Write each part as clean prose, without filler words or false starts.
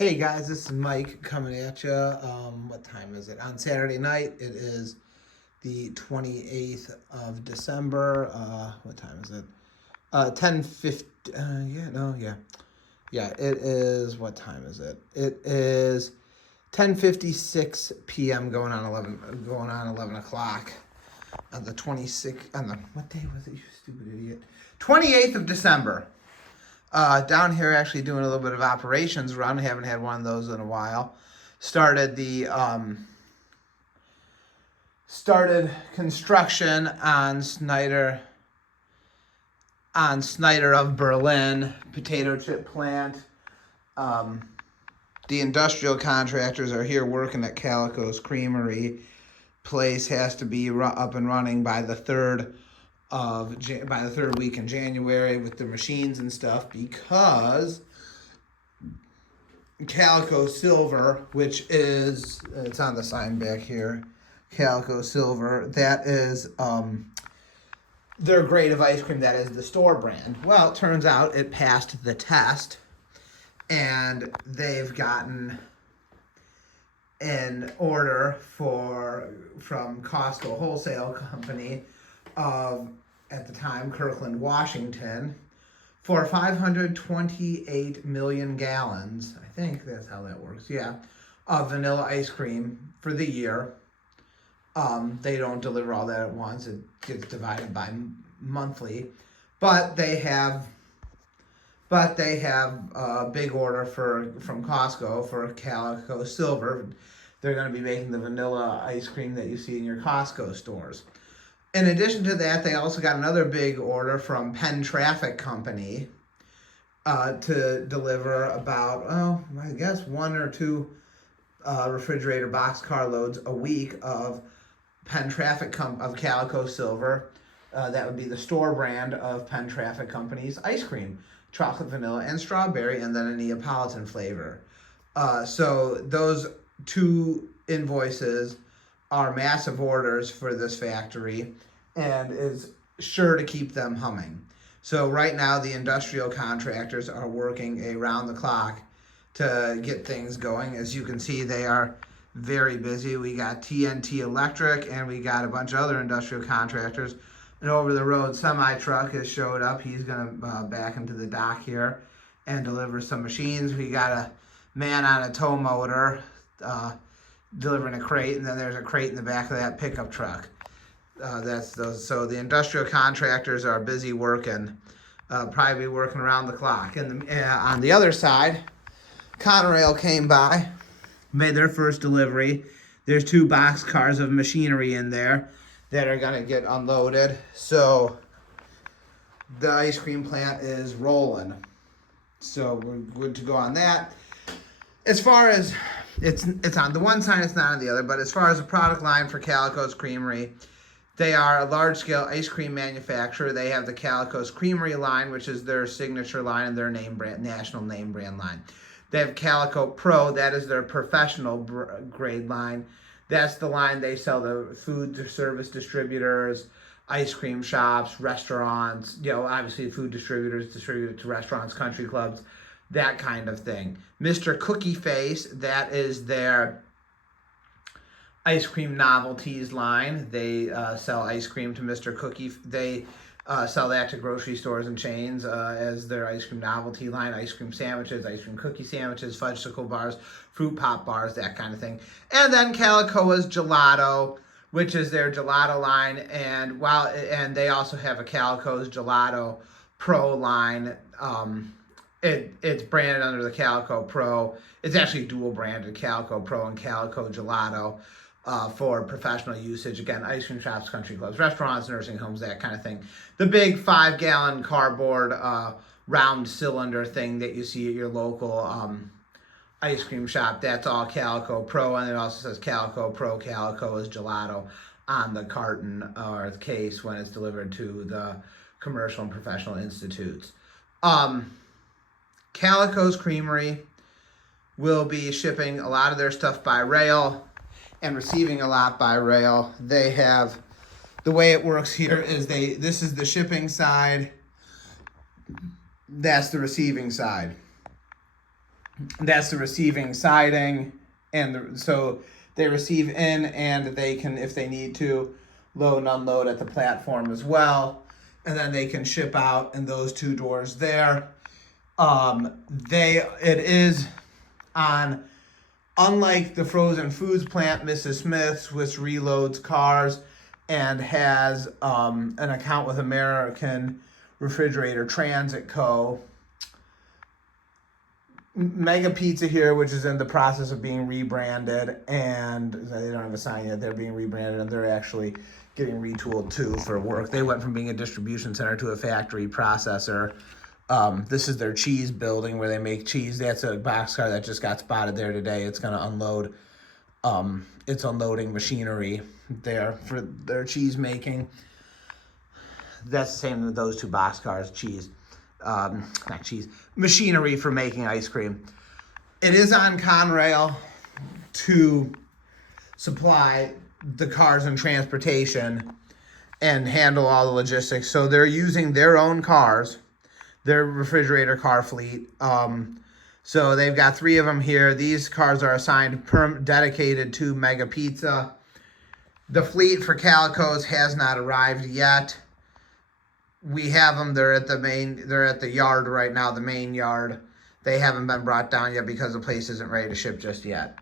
Hey guys, this is Mike coming at you. What time is it? On Saturday night, it is the 28th of December. What time is it? 10:50. Yeah, it is. What time is it? It is 10:56 p.m. going on 11 o'clock on the 26th. On the what day was it? You stupid idiot. 28th of December. Down here, actually doing a little bit of operations run. Haven't had one of those in a while. Started construction on Snyder of Berlin potato chip plant. The industrial contractors are here working at Calico's Creamery. Place has to be up and running by the third week in January with the machines and stuff, because Calico Silver, which is, it's on the sign back here, Calico Silver, that is their grade of ice cream, that is the store brand. Well, it turns out it passed the test, and they've gotten an order from Costco Wholesale Company of, at the time, Kirkland, Washington, for 528 million gallons, I think that's how that works, yeah, of vanilla ice cream for the year. They don't deliver all that at once. It gets divided by monthly, but they have a big order from Costco for Calico Silver. They're going to be making the vanilla ice cream that you see in your Costco stores. In addition to that, they also got another big order from Penn Traffic Company to deliver about, I guess, one or two refrigerator boxcar loads a week of of Calico Silver. That would be the store brand of Penn Traffic Company's ice cream, chocolate, vanilla, and strawberry, and then a Neapolitan flavor. So those two invoices are massive orders for this factory, and is sure to keep them humming. So right now the industrial contractors are working around the clock to get things going. As you can see, they are very busy. We got TNT Electric, and we got a bunch of other industrial contractors. An over-the-road semi-truck has showed up. He's going to back into the dock here and deliver some machines. We got a man on a tow motor delivering a crate, and then there's a crate in the back of that pickup truck. So the industrial contractors are busy working, probably working around the clock. And on the other side, Conrail came by, made their first delivery. There's 2 box cars of machinery in there that are going to get unloaded. So the ice cream plant is rolling. So we're good to go on that. As far as it's on the one side, it's not on the other, but as far as the product line for Calico's Creamery, they are a large-scale ice cream manufacturer. They have the Calico's Creamery line, which is their signature line and their national name brand line. They have Calico Pro, that is their professional grade line. That's the line they sell to food service distributors, ice cream shops, restaurants, obviously food distributors, distribute it to restaurants, country clubs, that kind of thing. Mr. Cookie Face, that is their ice cream novelties line. They sell ice cream to Mr. Cookie. They sell that to grocery stores and chains as their ice cream novelty line. Ice cream sandwiches, ice cream cookie sandwiches, fudgesicle bars, fruit pop bars, that kind of thing. And then Calico's Gelato, which is their gelato line, and they also have a Calico's Gelato Pro line. It's branded under the Calico Pro. It's actually dual branded, Calico Pro and Calico Gelato, for professional usage. Again, ice cream shops, country clubs, restaurants, nursing homes, that kind of thing. The big 5-gallon cardboard round cylinder thing that you see at your local ice cream shop, that's all Calico Pro, and it also says Calico Pro, Calico's Gelato on the carton or the case when it's delivered to the commercial and professional institutes. Calico's Creamery will be shipping a lot of their stuff by rail and receiving a lot by rail. They have, the way it works here is this is the shipping side, that's the receiving side. That's the receiving siding, and so they receive in, and they can, if they need to, load and unload at the platform as well, and then they can ship out in those two doors there. It is on, unlike the frozen foods plant, Mrs. Smith's, which reloads cars and has an account with American Refrigerator Transit Co. Mega Pizza here, which is in the process of being rebranded, and they don't have a sign yet. They're being rebranded, and they're actually getting retooled too for work. They went from being a distribution center to a factory processor. This is their cheese building where they make cheese. That's a boxcar that just got spotted there today. It's going to unload. It's unloading machinery there for their cheese making. That's the same with those two boxcars. Not cheese, machinery for making ice cream. It is on Conrail to supply the cars and transportation and handle all the logistics. So they're using their own cars, their refrigerator car fleet. So they've got 3 of them here. These cars are assigned dedicated to Mega Pizza. The fleet for Calico's has not arrived yet. We have them. They're at the yard right now, the main yard. They haven't been brought down yet because the place isn't ready to ship just yet.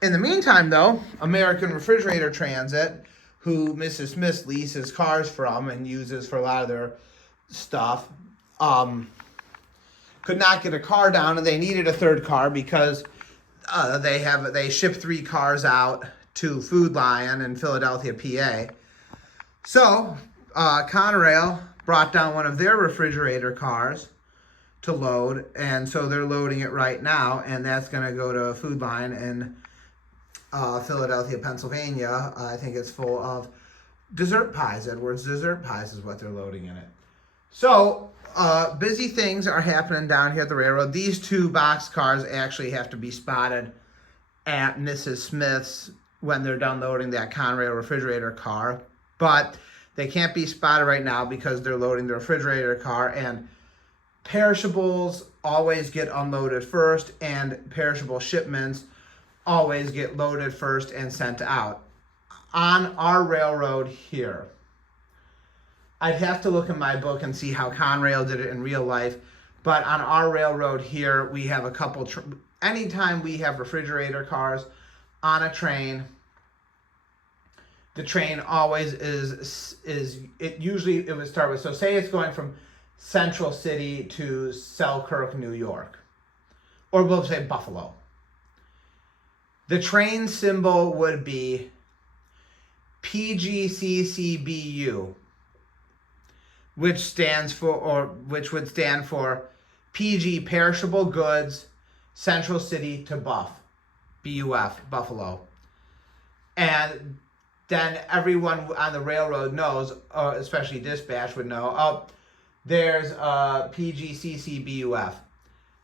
In the meantime, though, American Refrigerator Transit, who Mrs. Smith leases cars from and uses for a lot of their stuff, could not get a car down, and they needed a third car because they ship 3 cars out to Food Lion in Philadelphia, PA. So Conrail brought down one of their refrigerator cars to load, and so they're loading it right now, and that's going to go to Food Lion in Philadelphia, Pennsylvania. I think it's full of dessert pies. Edwards Dessert Pies is what they're loading in it. So busy things are happening down here at the railroad. These 2 box cars actually have to be spotted at Mrs. Smith's when they're done loading that Conrail refrigerator car, but they can't be spotted right now because they're loading the refrigerator car, and perishables always get unloaded first, and perishable shipments always get loaded first and sent out. On our railroad here, I'd have to look in my book and see how Conrail did it in real life, but on our railroad here, we have a couple, anytime we have refrigerator cars on a train, the train always it would start with, so say it's going from Central City to Selkirk, New York, or we'll say Buffalo. The train symbol would be PGCCBU, which would stand for PG, perishable goods, Central City to BUF, Buffalo. And then everyone on the railroad knows, especially dispatch would know, there's PGCCBUF.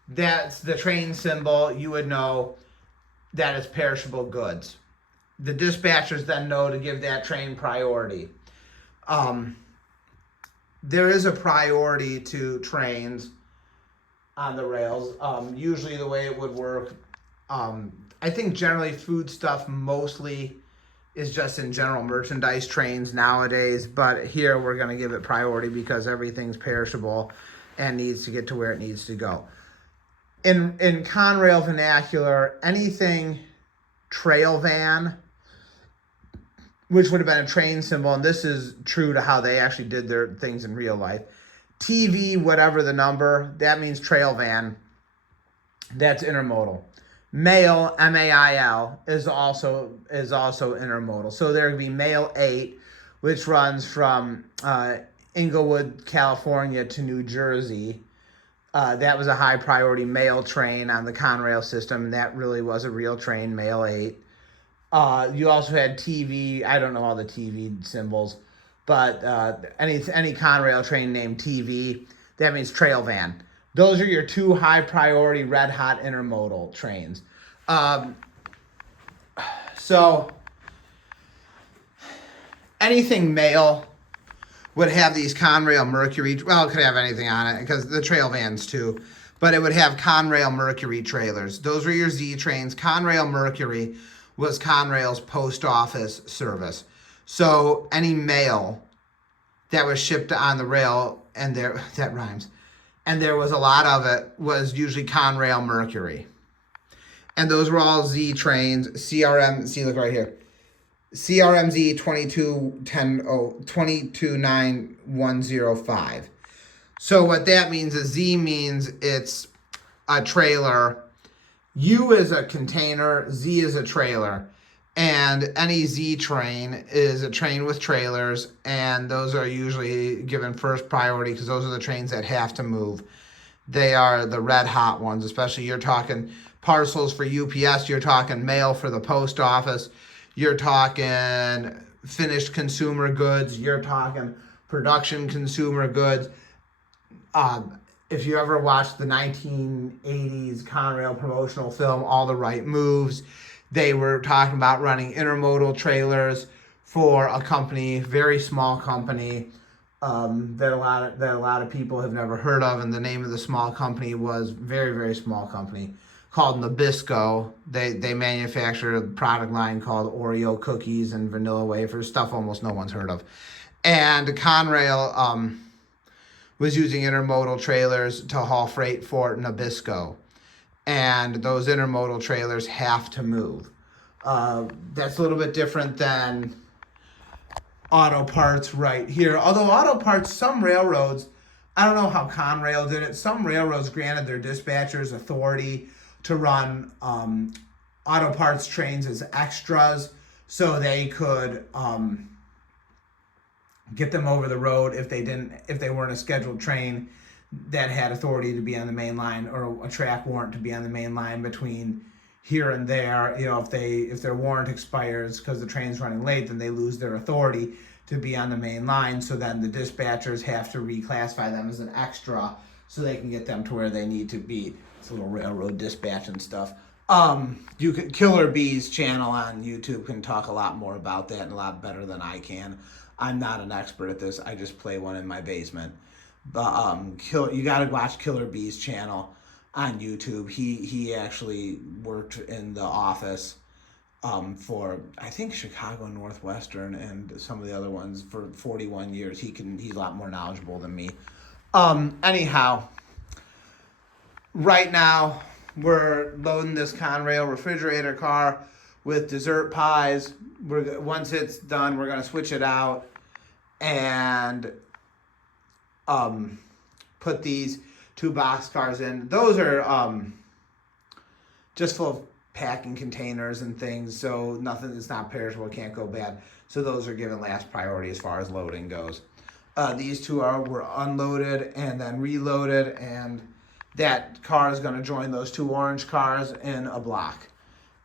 That's the train symbol. You would know that it's perishable goods. The dispatchers then know to give that train priority. There is a priority to trains on the rails. Usually the way it would work, I think generally food stuff mostly is just in general merchandise trains nowadays, but here we're going to give it priority because everything's perishable and needs to get to where it needs to go. In Conrail vernacular, anything trail van, which would have been a train symbol, and this is true to how they actually did their things in real life. TV, whatever the number, that means trail van. That's intermodal. Mail, MAIL, is also intermodal. So there would be Mail 8, which runs from Inglewood, California to New Jersey. That was a high priority mail train on the Conrail system, and that really was a real train, Mail 8. You also had TV. I don't know all the TV symbols, but any Conrail train named TV, that means trail van. Those are your 2 high priority red hot intermodal trains. So anything mail would have these Conrail Mercury. Well, it could have anything on it because the trail vans too. but it would have Conrail Mercury trailers. Those were your Z trains. Conrail Mercury was Conrail's post office service. So any mail that was shipped on the rail, and there that rhymes, and there was a lot of it, was usually Conrail Mercury. And those were all Z trains, CRM, see, look right here. CRMZ 229-105. So what that means is Z means it's a trailer. U is a container, Z is a trailer. And any Z train is a train with trailers, and those are usually given first priority because those are the trains that have to move. They are the red hot ones, especially you're talking parcels for UPS, you're talking mail for the post office, you're talking finished consumer goods, you're talking production consumer goods. If you ever watched the 1980s Conrail promotional film, All the Right Moves, they were talking about running intermodal trailers for a company, very small company, that a lot of people have never heard of, and the name of the small company was very, very small company called Nabisco. They manufacture a product line called Oreo cookies and vanilla wafers, stuff almost no one's heard of. And Conrail was using intermodal trailers to haul freight for Nabisco. And those intermodal trailers have to move. That's a little bit different than auto parts right here. Although auto parts, some railroads, I don't know how Conrail did it, some railroads granted their dispatchers authority to run auto parts trains as extras so they could get them over the road if they weren't a scheduled train that had authority to be on the main line, or a track warrant to be on the main line between here and there. You know, if their warrant expires because the train's running late, then they lose their authority to be on the main line. So then the dispatchers have to reclassify them as an extra so they can get them to where they need to be. It's a little railroad dispatch and stuff. Killer Bee's channel on YouTube can talk a lot more about that and a lot better than I can. I'm not an expert at this. I just play one in my basement. But you got to watch Killer Bee's channel on YouTube. He actually worked in the office for, I think, Chicago Northwestern and some of the other ones for 41 years. He's a lot more knowledgeable than me. Anyhow, right now we're loading this Conrail refrigerator car with dessert pies. Once it's done, we're going to switch it out and put these 2 boxcars in. Those are just full of packing containers and things, so nothing that's not perishable can't go bad. So those are given last priority as far as loading goes. These 2 were unloaded and then reloaded, and that car is going to join those 2 orange cars in a block,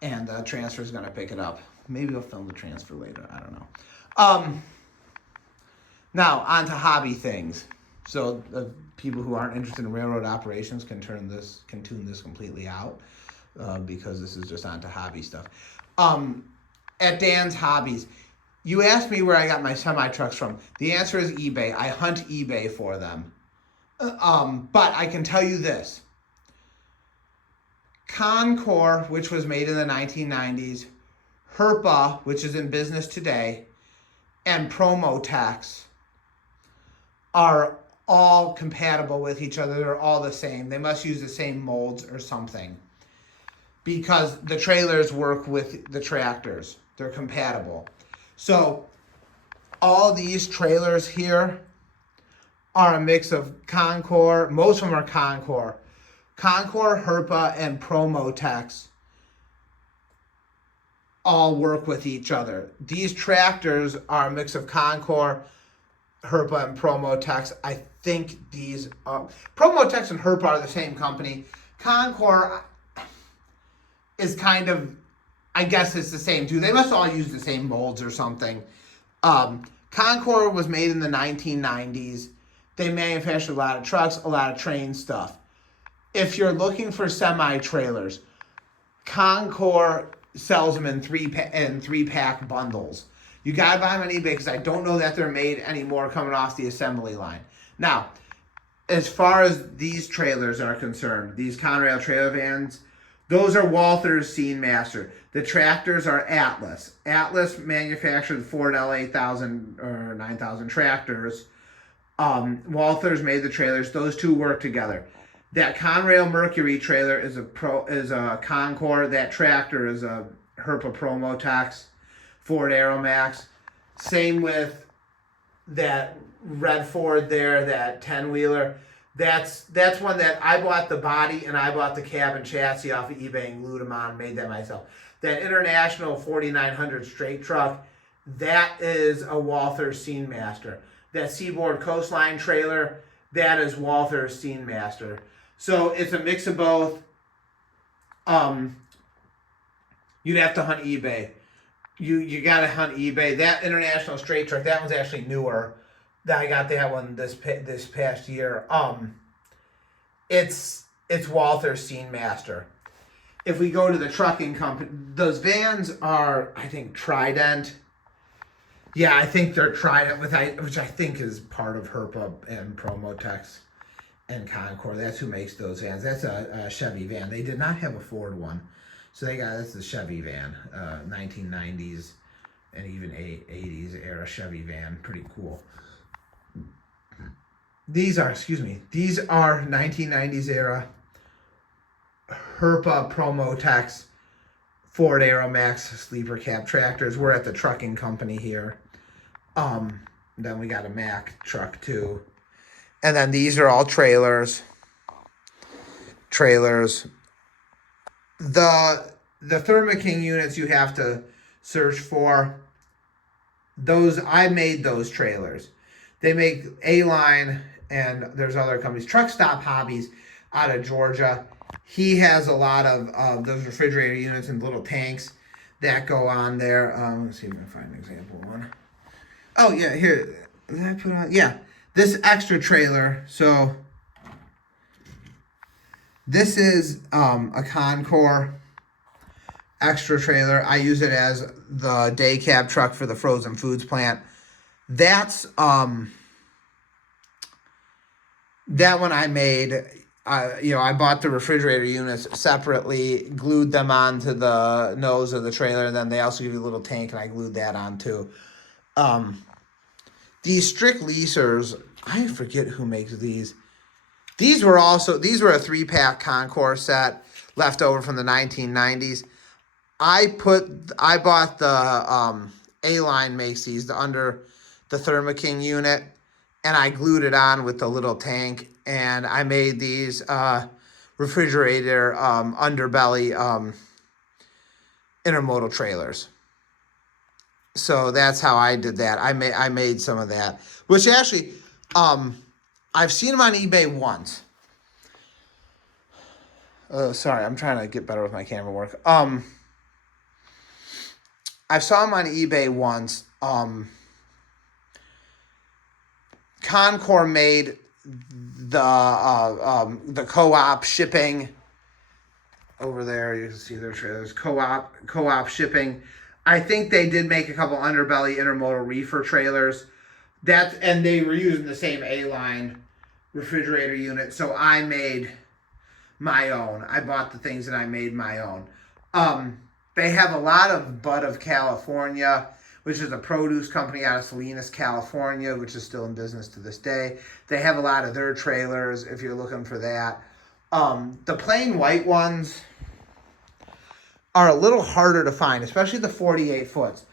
and the transfer is going to pick it up. Maybe I'll film the transfer later. I don't know. Now on to hobby things. So people who aren't interested in railroad operations can tune this completely out because this is just onto hobby stuff. At Dan's Hobbies, you asked me where I got my semi-trucks from. The answer is eBay. I hunt eBay for them. But I can tell you this. Concor, which was made in the 1990s, Herpa, which is in business today, and Promotex are all compatible with each other. They're all the same. They must use the same molds or something because the trailers work with the tractors. They're compatible. So all these trailers here are a mix of Concor. Most of them are Concor. Concor, Herpa, and Promotex all work with each other. These tractors are a mix of Concor, Herpa, and Promotex. I think these Promotex and Herpa are the same company. Concor is kind of, I guess it's the same too. They must all use the same molds or something. Concor was made in the 1990s. They manufactured a lot of trucks, a lot of train stuff. If you're looking for semi-trailers, Concor sells them in three-pack bundles. You gotta buy them on eBay because I don't know that they're made anymore coming off the assembly line. Now, as far as these trailers are concerned, these Conrail trailer vans, those are Walther's Scene Master. The tractors are Atlas. Atlas manufactured Ford L8000 or 9000 tractors. Walther's made the trailers. Those two work together. That Conrail Mercury trailer is a Concord. That tractor is a Herpa Promotex Ford Aeromax. Same with that red Ford there, that 10-wheeler. That's one that I bought the body and I bought the cab and chassis off of eBay and glued them on, made that myself. That International 4900 straight truck, that is a Walther's Scene Master. That Seaboard Coastline trailer, that is Walther's Scene Master. So it's a mix of both. You'd have to hunt eBay. You gotta hunt eBay. That International straight truck, that one's actually newer. I got that one this past year. It's Walther's Scene Master. If we go to the trucking company, those vans are, I think, Trident. Yeah, I think they're Trident, which I think is part of Herpa and Promotex and Concord. That's who makes those vans. That's a Chevy van. They did not have a Ford one, so that's the Chevy van, 1990s and even 80s era Chevy van. Pretty cool. These are 1990s era Herpa Promotex Ford Aeromax sleeper cab tractors. We're at the trucking company here. Then we got a Mack truck too. And then these are all trailers. The Thermo King units you have to search for. Those, I made those trailers. They make A-Line and there's other companies. Truck Stop Hobbies out of Georgia. He has a lot of those refrigerator units and little tanks that go on there. Let's see if I can find an example one. Oh, yeah, here. Did I put on? Yeah, this extra trailer. So this is a Concord extra trailer. I use it as the day cab truck for the frozen foods plant. That's that one I made. I bought the refrigerator units separately, glued them onto the nose of the trailer, and then they also give you a little tank, and I glued that on too. These strict leasers, I forget who makes these. These were a 3-pack Concord set left over from the 1990s. I bought the A-Line makes these, under the Thermo King unit, and I glued it on with the little tank, and I made these refrigerator underbelly intermodal trailers. So that's how I did that. I made some of that, which actually I've seen them on eBay once. Sorry, I'm trying to get better with my camera work. I saw them on eBay once. Concord made the co-op shipping over there. You can see their trailers. Co-op shipping. I think they did make a couple underbelly intermodal reefer trailers. And they were using the same A-Line refrigerator unit. So I made my own. I bought the things and I made my own. They have a lot of Bud of California, which is a produce company out of Salinas, California, which is still in business to this day. They have a lot of their trailers if you're looking for that. The plain white ones are a little harder to find, especially the 48 foots.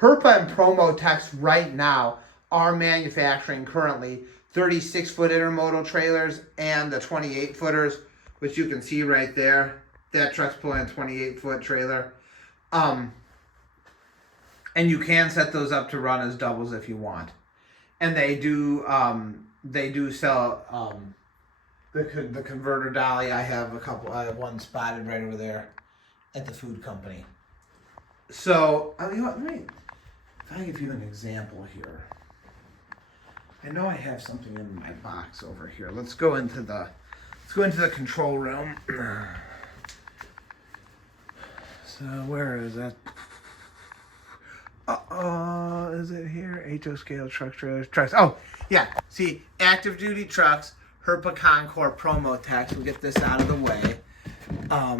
Herpa and Promotex right now are manufacturing currently 36-foot intermodal trailers and the 28-footers, which you can see right there. That truck's pulling a 28-foot trailer. And you can set those up to run as doubles if you want. And they do sell the converter dolly. I have one spotted right over there at the food company. So, you know what, let me give you an example here. I know I have something in my box over here. Let's go into the control room. So where is that? Is it here? HO scale truck trailers, trucks. Oh, Yeah, see, active duty trucks, Herpa Concord promo tax. We'll get this out of the way. Oh,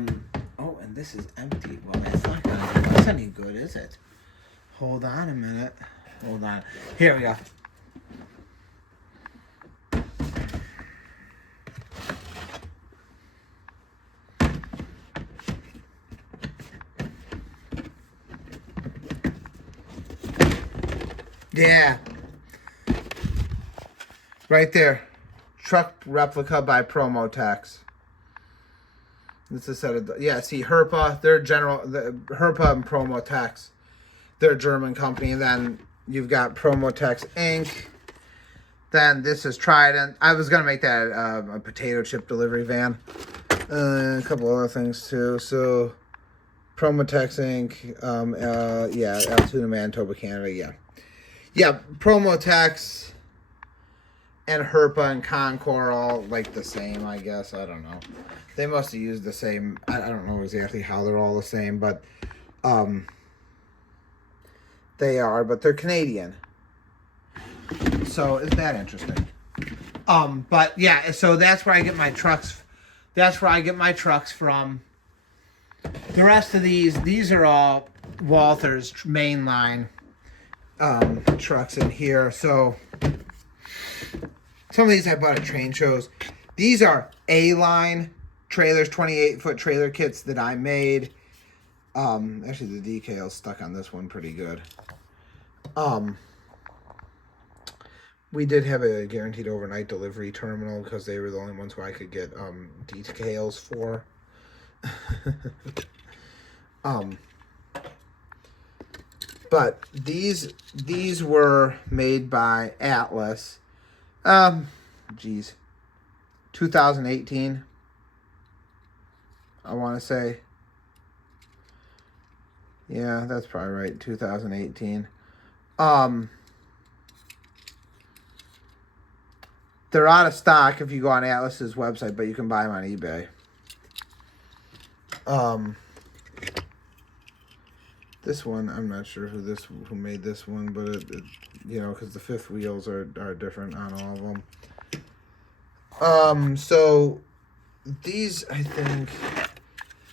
and this is empty. Well, that's not gonna do us any good, is it? Hold on a minute. Hold on. Here we go. Yeah. Right there. Truck replica by promo tax. This is set of, yeah, see, Herpa, they're Herpa and Promo Tax. They're a German company. And then you've got Promo Tax Inc. Then this is Trident. I was going to make that a potato chip delivery van. A couple other things too. So, Promo Tax Inc. Yeah, Altoona, Manitoba, Canada, yeah. Yeah, Promo Tax and Herpa and Concord all like the same, I guess. I don't know. They must have used the same. I don't know exactly how they're all the same, but they are. But they're Canadian. So isn't that interesting? But yeah, so that's where I get my trucks. That's where I get my trucks from. The rest of these are all Walther's mainline trucks in here. So some of these I bought at train shows. These are A-line trailers, 28-foot trailer kits that I made. Actually, the decal's stuck on this one pretty good. We did have a guaranteed overnight delivery terminal because they were the only ones where I could get decals for. But these were made by Atlas. 2018. I want to say. Yeah, that's probably right. 2018. They're out of stock if you go on Atlas's website, but you can buy them on eBay. This one, I'm not sure who made this one, but it you know, because the fifth wheels are different on all of them. So these, I think,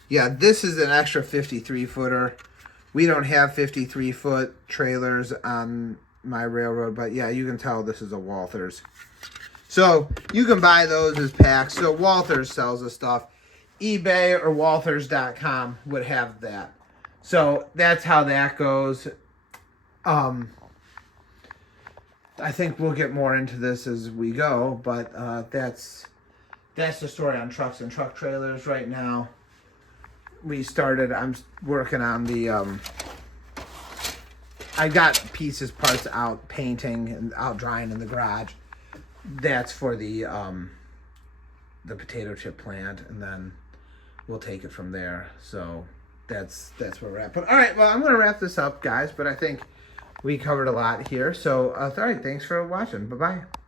yeah, this is an extra 53-footer. We don't have 53-foot trailers on my railroad, but yeah, you can tell this is a Walther's. So you can buy those as packs. So Walther's sells the stuff. eBay or Walthers.com would have that. So that's how that goes. I think we'll get more into this as we go, but that's the story on trucks and truck trailers right now. I'm working on the I got parts out painting and out drying in the garage. That's for the potato chip plant, and then we'll take it from there. So that's where we're at. But all right, well, I'm going to wrap this up, guys, but I think we covered a lot here. So all right, thanks for watching. Bye-bye.